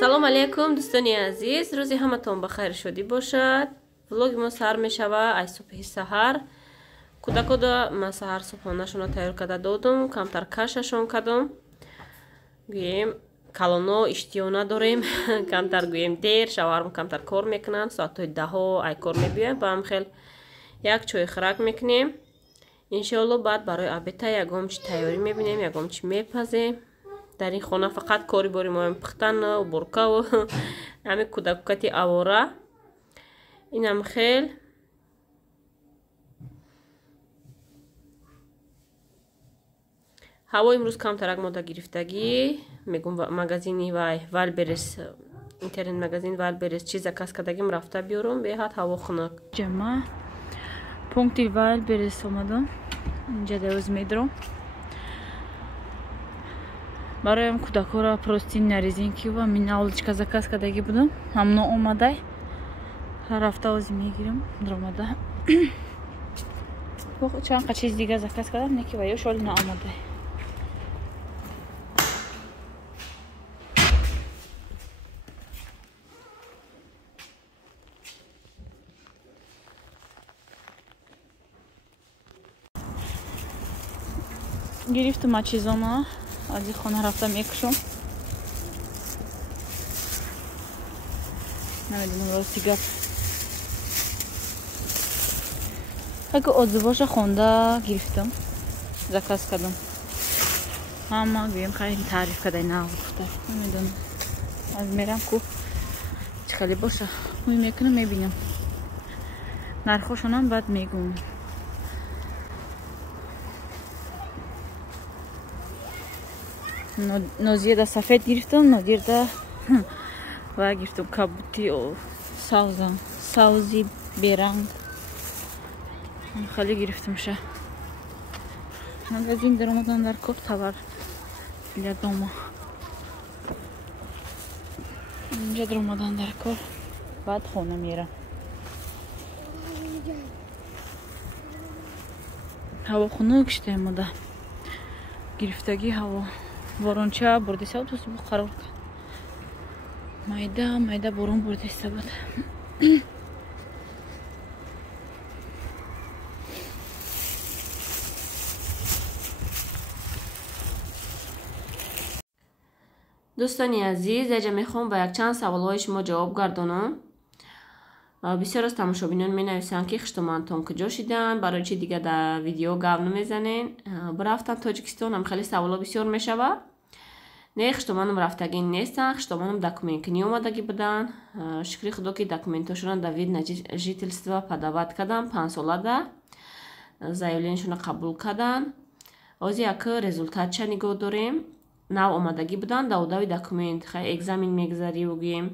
салом алейкум дӯстони азиз, рӯзи ҳаматон ба хайр шодӣ бошад. влоги мо сар мешавад аз субҳи саҳар. кӯдакода ман саҳар субҳонашонро тайёр карда додам, камтар кашашон кардам. гӯем калоно иштиё надорем, камтар гӯем дер, шавҳарам камтар кор мекунанд, соатҳои 10 ай кор мебиёянд, ба ҳам хел як чой хӯрак мекунем. иншоалло баъд барои обеда ягон чи тайёрӣ мебинем, ягон чи мепазем. дар ин хона фақат кори бори моем пухтану буркаву ҳамин кӯдакати авора. инам хел ҳаво имрӯз камтарак мода гирифтагӣ, мегум магазини Вайлберрис, интернет магазин Вайлберрис чиз заказ кардагим рафта биёрам, беҳад ҳаво хунак. ҷама пункти Вайлберрис омадам, инҷа давз медром. бароям кӯдакҳоро простини резинки ва минаоличка заказ кардагӣ будам. ҳамно омадай рафта ози мегирам дромада. чанд қа чиз дига заказ кардам, неки ва ёш оли наомадай. гирифтам аз чизона аз ин хона рафта мекушам. намедонам рости гап ака отзывоша хонда гирифтам, заказ кардам. ҳама гӯем хайли таъриф кардаи навгуфта. намедонам аз мерам ку чӣ хеле боша ҳуй мекунам, мебинам нархошонам, баъд мегӯм. нозирда сафед гирифтам, нодирда ва гирифтам кабути савзи беранг. хеле гирифтамша. магазин даромадам дар кор тавар для дома. инҷа даромадан дар кор, баъд хона мерам. ҳаво хунук шудаи мода гирифтагӣ ҳаво. боронча бурдиса буд, субҳ қарор кард. майда борон бурдиса буд. дӯстони азиз, яҷа мехоҳам ба якчанд саволҳои шумо ҷавоб гардонам. бисёр аз тамошобинон менависанд ки хиштоманатон куҷо шидан, барои чӣ дига дар видео гап намезанен, бирафтан Тоҷикистон. ҳам хеле саволҳо бисёр мешавад. не, хиштоманам рафтагӣ нестанд, хиштоманам документкунӣ омадагӣ буданд. шукри худо ки документошона дар вид на жительства падават кардам, 5 солада заявленияшона қабул карданд. ози яка результатша нигоҳ дорем. нав омадагӣ буданд даводави документ, хай экзамен мегзариву гӯем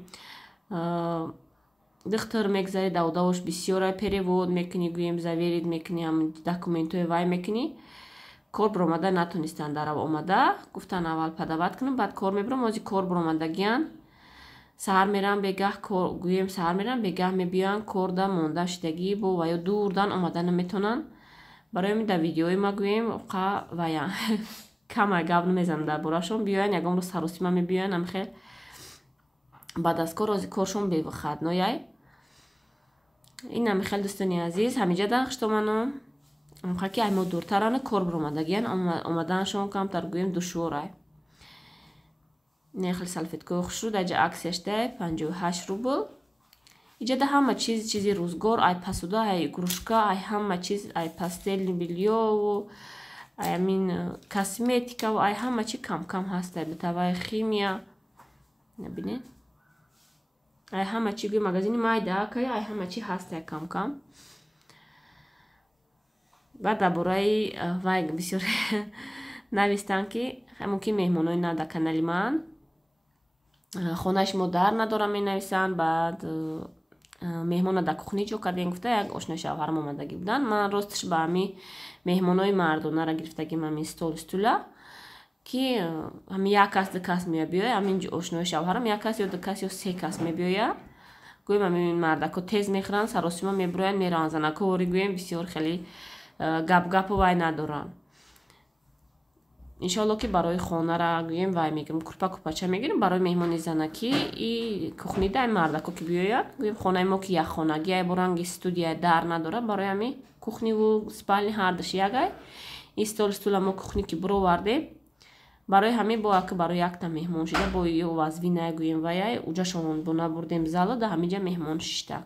духтар мегзари даводавош бисёра перевод мекунӣ, гӯем заверид мекунӣ, ҳам документҳои вай мекунӣ. кор баромада натонистанд дарав омада, гуфтан аввал падават кунам, баъд кор мебарам. ози кор баромадагиян саҳар мерам бегаҳ кор, гӯем саҳар мерам бегаҳ мебиёянд, корда монда шудагӣ бо ва ё дурдан омада наметонанд. барои дар видеои ма гӯем қа вая кама гап намезанам дар борашон. биёянд ягон рӯз саросима мебиёянд, ам хел баъд аз кор ози коршон бевахат нояй. ин ам хел дӯстони азиз, ҳамиҷа дар хиштоманам амхаки аймо дуртарана кор баромадагиян омаданашон камтар гӯем душворай. не хел салфеткаи хушруд аҷа аксияшдай 58 рубл. иҷада ҳама чизи рӯзгор, ай посуда, ай игрушка, ай ҳама чиз, ай пастелни бельёву, ай амин косметикаву, ай ҳама чи кам ҳастай. битаваи химия набинед, ай ҳама чи гӯ магазини майдаакай, ай ҳама чи ҳастай кам. баъд дар бораи вай бисёр навистанд ки мумкин меҳмонои нав дар канали ман хонаи шумо дар надорам менависанд. баъд меҳмона дар кухни ҷо кардем, гуфта як ошнои шавҳарам омадагӣ буданд. ман ростиш ба ҳамин меҳмонои мардонара гирифтагим ҳамин стула ки ҳамин як кас ду кас мебиёяд, ҳамин ошнои шавҳарам як кас ё ду кас ё се кас мебиёяд. гӯем ҳамин мардако тез мехӯранд, саросима мебуроянд, мераванд. занакҳо ори гӯем бисёр хеле гапу вай надоранд. иншалло ки барои хонара гӯем вай мегирам, курпа-курпача мегирам барои меҳмони занакӣ и кухнида ай мардако ки биёяд, гӯем хонаи мо ки якхонагӣ ай бо ранги студия дар надорад, барои ҳамин кухниву спални ҳардаш якай. И стул-стула мо кухни ки бировардем, барои ҳамин бо ака барои якта меҳмон шида бо ё вазвинай гӯем ваяй уҷашон бо набурдем зала да ҳаминҷа меҳмон шиштак.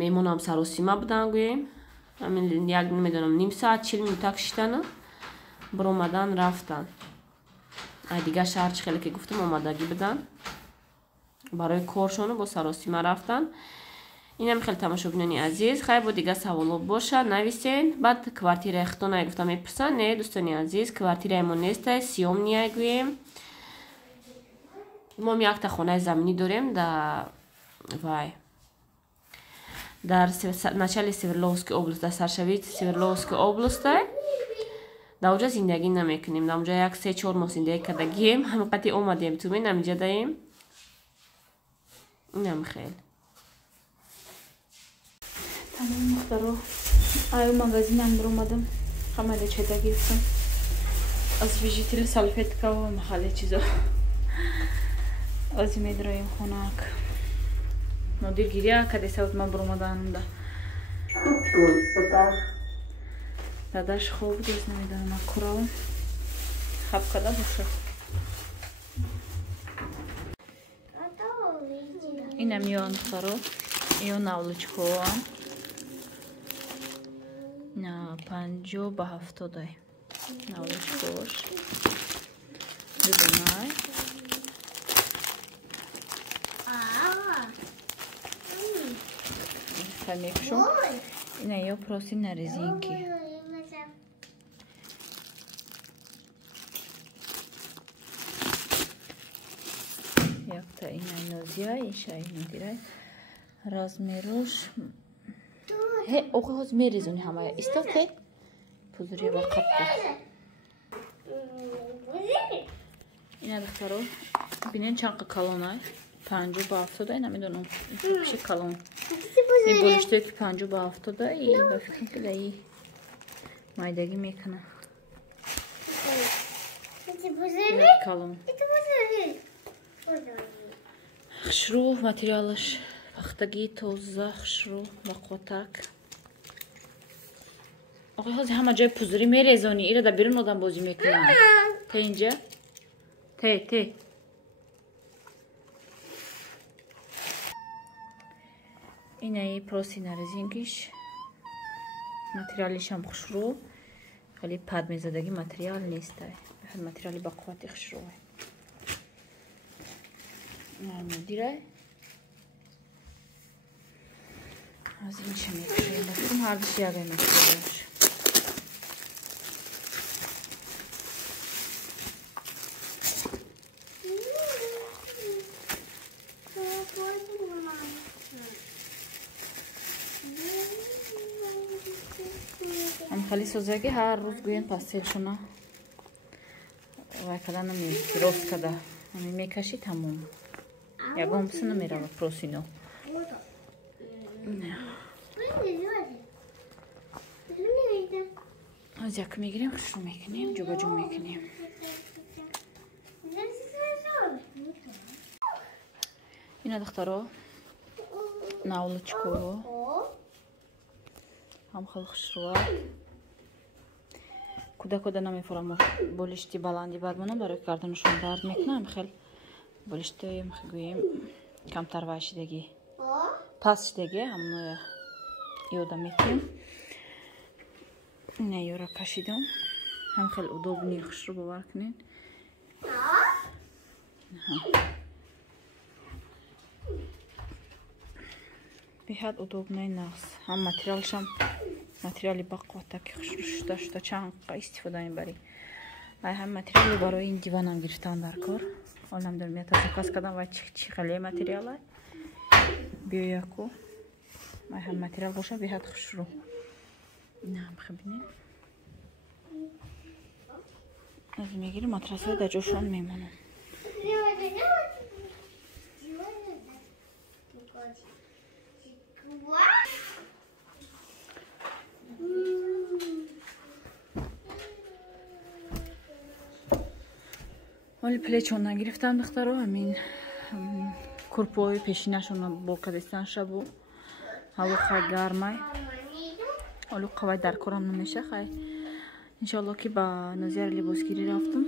меҳмонам саросима будан гӯем. Ҳамин як намедонам ним соат 40 минута кшидана биромадан рафтан. Ай дигар шаҳр чи хеле ки гуфтам омадагӣ будан. Барои коршону бо саросима рафтан. Инам хеле тамошобинони азиз, хай бо дигар саволот боша нависен. Баъд квартираи хитонай гуфтам мепурсан. Не дӯстони азиз, квартираи мо нестай, съёмния гӯем. Мо якта хонаи заминӣ дорем да вай дар начали Свердловской области, дар саршавии Свердловской области. Да уҷа зиндагӣ намекунем. Да уҷа як 3-4 моҳ зиндагӣ кардагием. Ҳамақати омадем ту менам иҷа даем. Инам хел. Тамом мухтаро. Аю магазинам биромадам. Ҳамада чеда гирифтам. Освежитель, салфетка ва махалли чизо. Ози медроим хонак. Нодир гирия каде савт ма биромаданамда. Дадаш хоб дӯз намедонам акурав. Хаб када боша. Инам ё мухтаро. Ё навлучкоам. На 50 ба 70 навлучкош. Бибинай. Мепишу. Ина ё просто на резинки. Якта ина нозия, иша ина дирай. Размерош. He, oqi hozir merezuni hamaya. Istot he. Puzuriya va qapqa. Ina dixtaro. Binen chanqa kalonay. 50 ба 70 намедонам. Пише калон. И болиште ки 50 ба 70 и ба фикр ки даи майдагӣ мекунам. Калон. хушрӯ материалаш пахтагӣ тоза хушрӯ ва қотак. Оқи ҳозир ҳама ҷои пузурӣ мерезонӣ. Ира да бирун одам бозӣ мекунад. Те инҷа? Те. Инаи проси на резинкиш. Материалишам хушрӯ. Хеле падмезадагӣ материал нестай. Материали ба қуввати хушрӯ. Мудирай. Аз ин чӣ мекушем? Бафирм ҳардуш ягай материалаш. Амхали созаги ҳар рӯз гӯен пастелшона вай када намеки рост када мекаши тамом. Ягон бисна намерава просино. Аз як мегирем хушрӯ мекунем, ҷобаҷо мекунем. Ина духтаро навлучко ҳам хел хушрӯа. Куда намефурам болишти баланди бадмона барои гардонашон дард мекунам. Хел болишти гӯем камтар вай шидагӣ. Пас шидагӣ ҳамоно ёда мекунем. Ина ёра кашидам. Ҳам хел удобни хушрӯ бовар кунед. беҳад удобнаи нағз. Ҳам материалшам материали ба қувватаки хушрӯ шуда чанқа истифода мебарӣ. Ай ҳам материали барои ин диванам гирифтам дар кор. Олам дорм я заказ кардам ва чи хеле материал ай. Биё яку. Ай ҳам материал боша беҳад хушрӯ. Инам хабине. Аз мегирим матрасҳои дар ҷошон мемонам. ولی پلیچون نگرفتم دخترها. همین کرپوی پیشینشون با کردستان شبو هوا خیلی گرمه. حالا قوی در کارم نمیشه خیلی. انشالله که با نظیر لباسگیری رفتم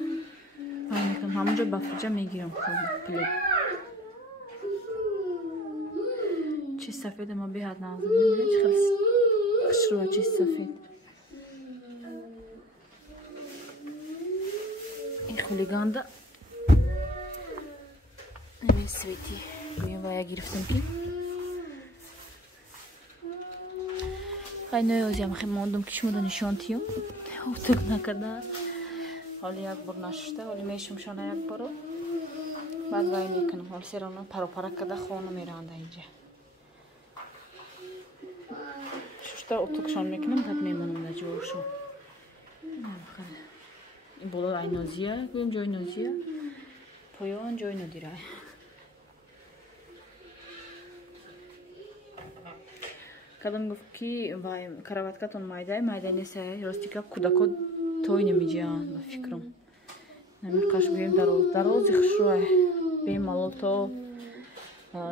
همونجا بفرجه میگیرم پلیت. چی سفید ما بیاد نازم میبینه چی خیلی خشروه چی سفید. این خولیگانده همین سویتی بویم باید گرفتم که خیلی نویازیم خیلی ماندم کشموده نشانتیم اوتوک نکده. حالی یک بار نششته حالی میشم شانه یک بارو بعد وای میکنم. حالی سیرانو پرو پرک کده خونه میرانده اینجا ششته اوتوکشان میکنم بعد میمونم نجورشون. این بالا ای نازیه گویم جای نازیه پایان جای ندیره. کدام گفت که وای کراواتکاتون مایده نیست راستی که کودکا توی نمیجیان با فکرم نمیر قش بیم درازی خشروه بیم مالو تو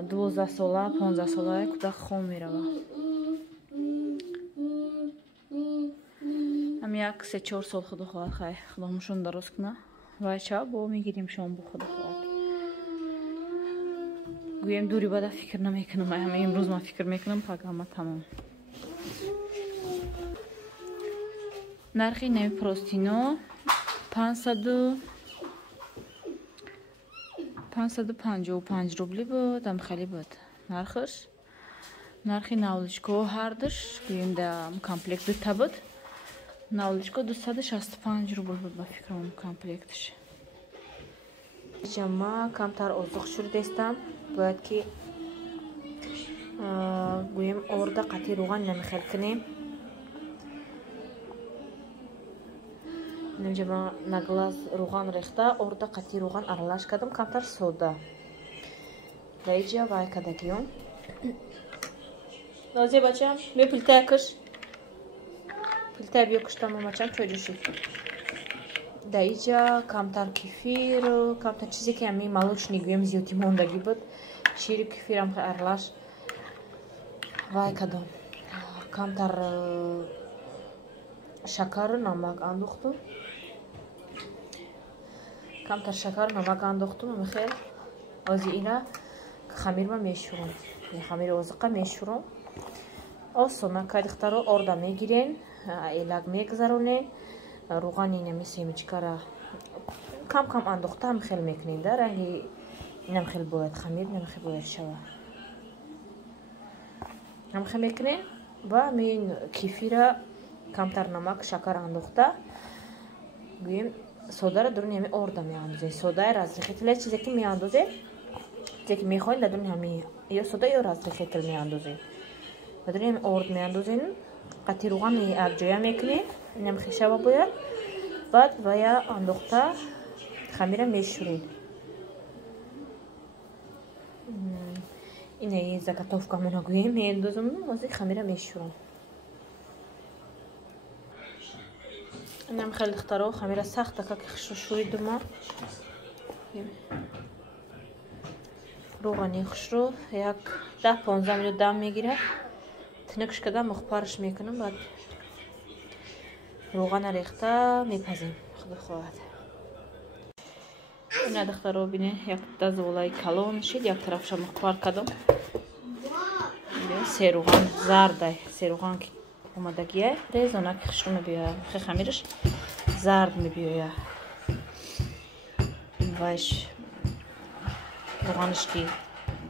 12 ساله 15 ساله کودک خون میروه. هم یک 3-4 سال خدا خواهد خیلی خدامشون درست کنه وای چه با میگیریم شام با خدا خواهد. گویم دوری باید فکر نمیکنم. همه امروز من فکر میکنم پاک همه تمام. نرخی نمی پروستینو 555 روبلی بود. هم خیلی بود نرخش. نرخی ناولشکو هردش گویم دم کامپلکت دوتا بود. ناولشکو 265 روبل بود با فکرم کامپلکتش. جمع کمتر ازخ شده استم باید که گویم ارده قطعی روغن نمیخیل کنیم. نمجمع نگلاز روغن ریخته ارده قطعی روغن ارلاش کدم کمتر سودا دایجا وای کدگیون نازیه بچم بیا پلته کش پلته بیا کشتم مامچم چای جوشی دایجا کمتر کفیر کمتر چیزی که همین مالوچنی گویم زیوتی موندگی بود شیر کفیرم خیلی ارلاش وای کدم کمتر شکر نمک اندوختم کمتر شکر نمک اندوختم خیلی از اینا خمیر ما میشورم خمیر وزقه میشورم آسونه که دخترو ارده میگیرین ایلاگ میگذرونین روغن اینه میسیم چکاره کم کم اندوخته هم خیلی میکنین در رنگی اینم خیلی باید خمیر نمیخواد باید شوه هم خیلی میکنین و این کیفیر کمتر نمک شکر اندوخته گویم سودا را درون همی ارده میاندازه سودا رازی خیلی چیزی که میاندازه چیزی که میخواین لدرون همی یا سودا یا رازی خیلی میاندازه لدرون همی ارد میاندازین قطعی روغن یک جایی میکنین اینم خیشه و باید بعد باید اندوخته خمیر میشورین اینه زکاتوفکا منو گویم میاندازم واسه خمیر میشورم اینم خیلی اختراع خمیر سخته که خشروشوی دوما روغنی خشرو یک 10-15 منوت دم میگیره تنکش کدام مخبرش میکنم بعد روغن ریخته میپزیم خدا خواهد. این دخترو بینه یک دست ولای کلون شد یک طرفش مخبر کدام سه روغن زرده سه روغن که اومدگیه ریزونه که خشرو میبیه خیلی خمیرش زرد میبیه وایش روغنش که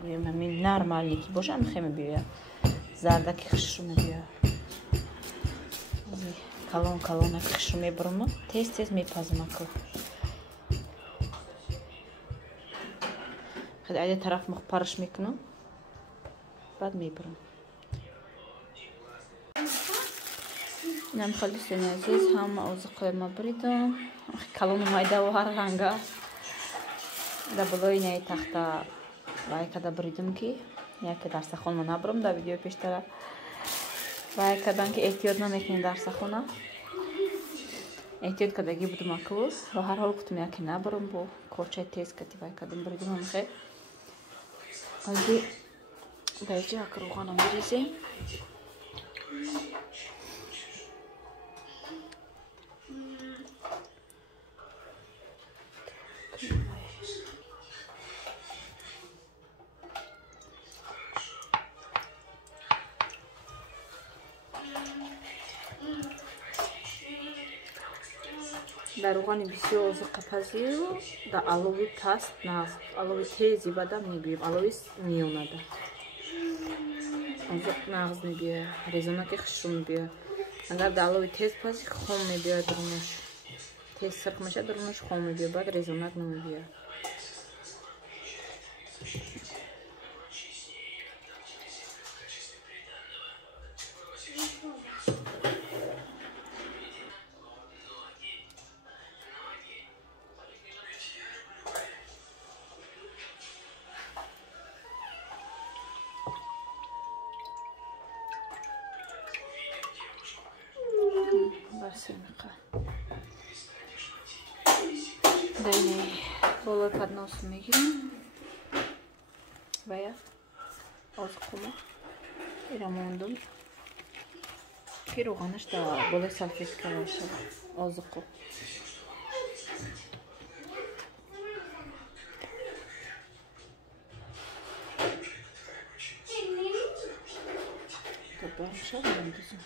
همین نرمالی که باشه هم خیلی میبیه زرده که خشرو میبیه کلون که خشرو میبرم تیز میپزم اکل خیلی عیده طرف مخبرش میکنم بعد میبرم اینم خلیصین عزیز هم اوزقای ما بریدم کلون مایده و هر رنگه در بلای اینه تخته وای کده بریدم که یکی در سخون من نبرم در ویدیو پیشتره وای کدن که احتیاط نمیکنین در سخونه احتیاط کردگی بودم اکوس و هر حال گفتم یکی نبرم با کارچه تیز کتی وای کردم بردیم هم خیلی آیدی بیجی اک روغانم بریزیم در روغن بسیار آذوقه‌پذیر و در علوی پست نه علوی تیزی بعدا میگیریم علوی میومده آذوق نغز میبیه ریزانک خشم میبیه اگر در علوی تیز پسی خام میبیه درونش تیز سرخ میشه درونش خام میبیه بعد ریزانک نمیبیه Дайне болой подносу мегирим ва як озуқума ирамондум ки роғанаш да болои салфетка бошад озуқу табаршад мендузам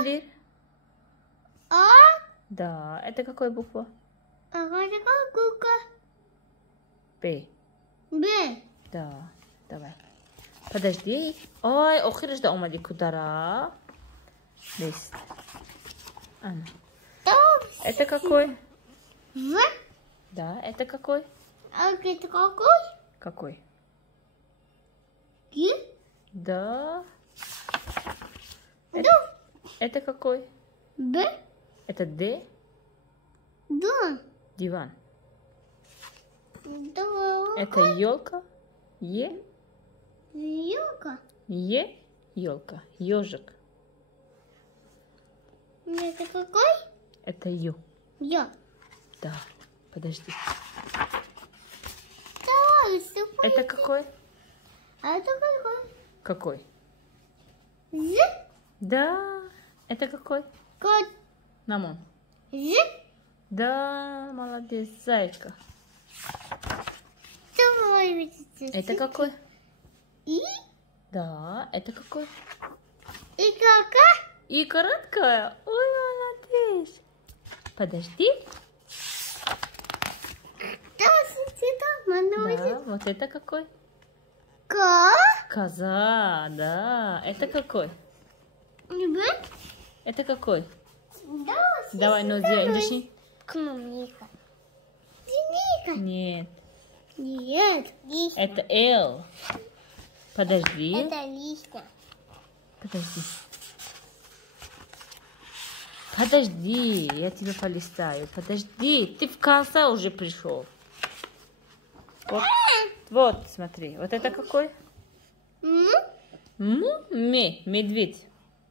Нодир? А? Да. Это какая буква? Какая буква? Б. Б. Да. Давай. Подожди. Ой, охирыш да омади кудара. Лист. Ана. Это какой? В. Да, это какой? А это какой? Какой? Г. Да. Да. Это какой? Б. Это Д? Да. Диван. Да. Это елка? Е? Елка. Е? Елка. Ежик. Это какой? Это Ю. Я. Да. Подожди. Да, ступай. Это какой? А это какой? Какой? З. Да. Это какой? Кот. Намон. З. Да, молодец, зайка. Давай видите. Это какой? И. Да, это какой? И кака. И короткая. Ой, молодец. Подожди. Да, сидит. Мама. Да, вот это какой? Ка. Коза, да. Это какой? Б. Это какой? Да, Давай, ну, держи. Клубника. Клубника. Нет. Нет. Листья. Это Л. Подожди. Это листья. Подожди. Подожди, я тебя полистаю. Подожди, ты в конце уже пришел. Вот, вот, смотри. Вот это какой? Медведь.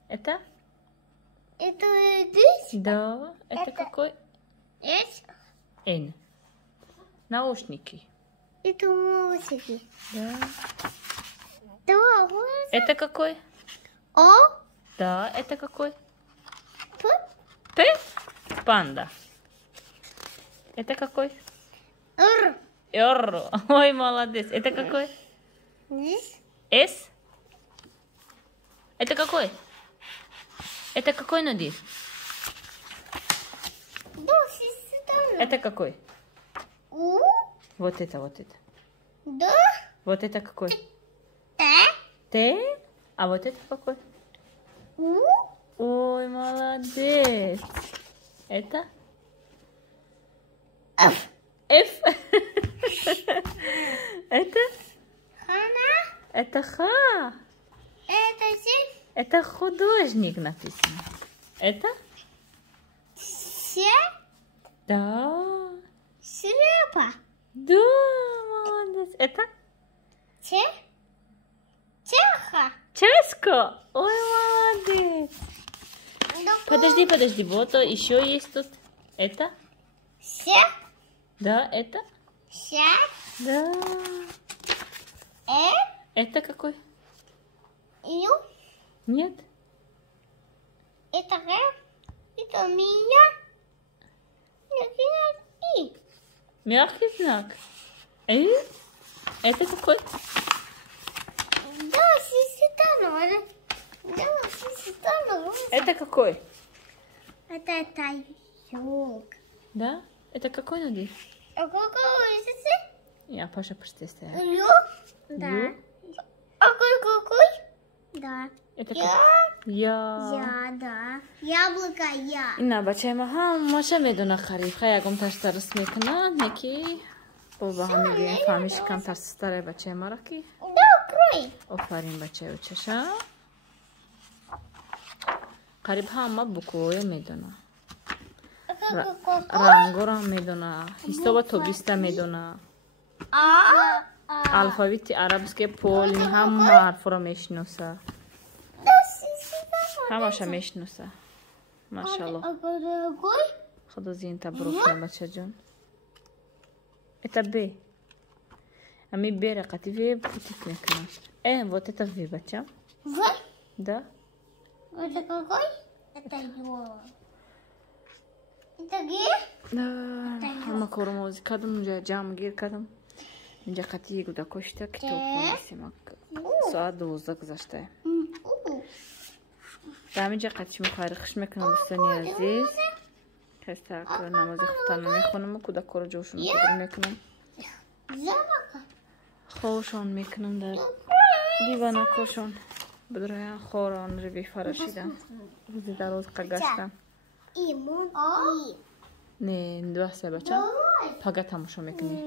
Это? Это здесь? Да. Это Это- какой? С. Н. Наушники. Это мультики. Да. Да, вот. Это какой? О. Да. Это какой? П. П. Панда. Это какой? Р. Р. Ой, молодец. Это какой? Здесь. С. Это какой? Это какой, Нодир? Да, сестра. Это какой? У. Вот это, вот это. Да. Вот это какой? Т. Т. А вот это какой? У. Ой, молодец. Это? Ф. Ф. Это? Хана. Это Х. Это С. Это художник написано. Это? С. Да. Шляпа. Да, молодец. Это? Ч. Чаха. Ческа. Ой, молодец. Да, Подожди, подожди. Вот еще есть тут. Это? С. Да, это? С. Да. Э. Это какой? Ю. Нет. Это Р. Это меня. И. Мягкий знак. Это какой? Да, сестра. Да, сестра. Это какой? Это тайок. Да? Это какой, Надя? А какой сестра? Я Паша почтесте. Ю. Да. Ю. А какой? Да. Это Я. какой? Я. Я, да. Яблоко я. Ина бачаи ма маша медона хариф хаягом таштарс мекна неки оба ҳамиге фаҳмиши камтар систараи бачаи мара ки Да, открой. офарин бачаи учаша қариб ҳама буквоя медона А какой? рангора медона ҳисоба тобиста медона А. алфавити арабския полни ҳама ҳарфро мешиноса Да, сестра. ҳамаша мешиноса машалло А какой? худо зинта бурукна бачаҷон это б ами б рақати в путик мекунам вот это в бача В. да Это какой? Это ё. Это Г. ҳама корум ози кардам унҷа ҷамъгир кардам инҷа қатӣ гуда кошта китобхона симак соат 12 гузаштае У. در همینجا قدش خش میکنم دوستانی عزیز. خسته که نماز خفتن میخونم و کودک رو جوشون رو میکنم. خوشان میکنم در دیوانکاشون. بدرای خوران رو بیفرشیدم. روزی در روز قگشتم. نه دو سه بچه پاگه تماشا میکنی.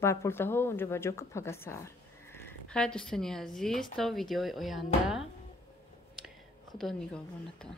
بر پلته ها اونجا بجا که پاگه سر. خیلی دوستانی عزیز تا ویدیوی آینده خدا نگهبانتان.